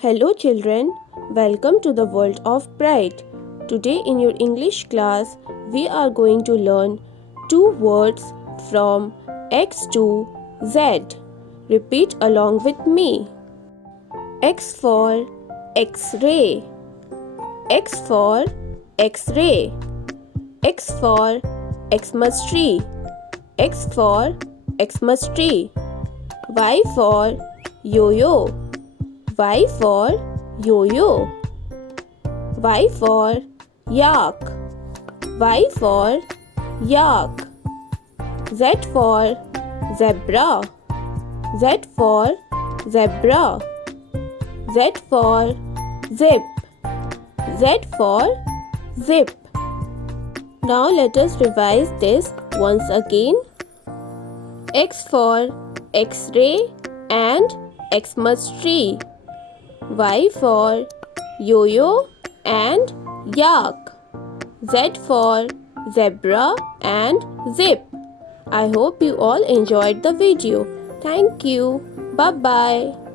Hello children, welcome to the world of pride. Today in your English class, we are going to learn two words from X to Z. Repeat along with me. X for X-ray. X for X-ray. X for Xmas tree. X for Xmas tree. Y for yo-yo. Y for yo-yo. Y for yak. Y for yak. Z for zebra. Z for zebra. Z for zip. Z for zip. Now let us revise this once again. X for X-ray and Xmas tree. Y for yo-yo and yak. Z for zebra and zip. I hope you all enjoyed the video. Thank you. Bye-bye.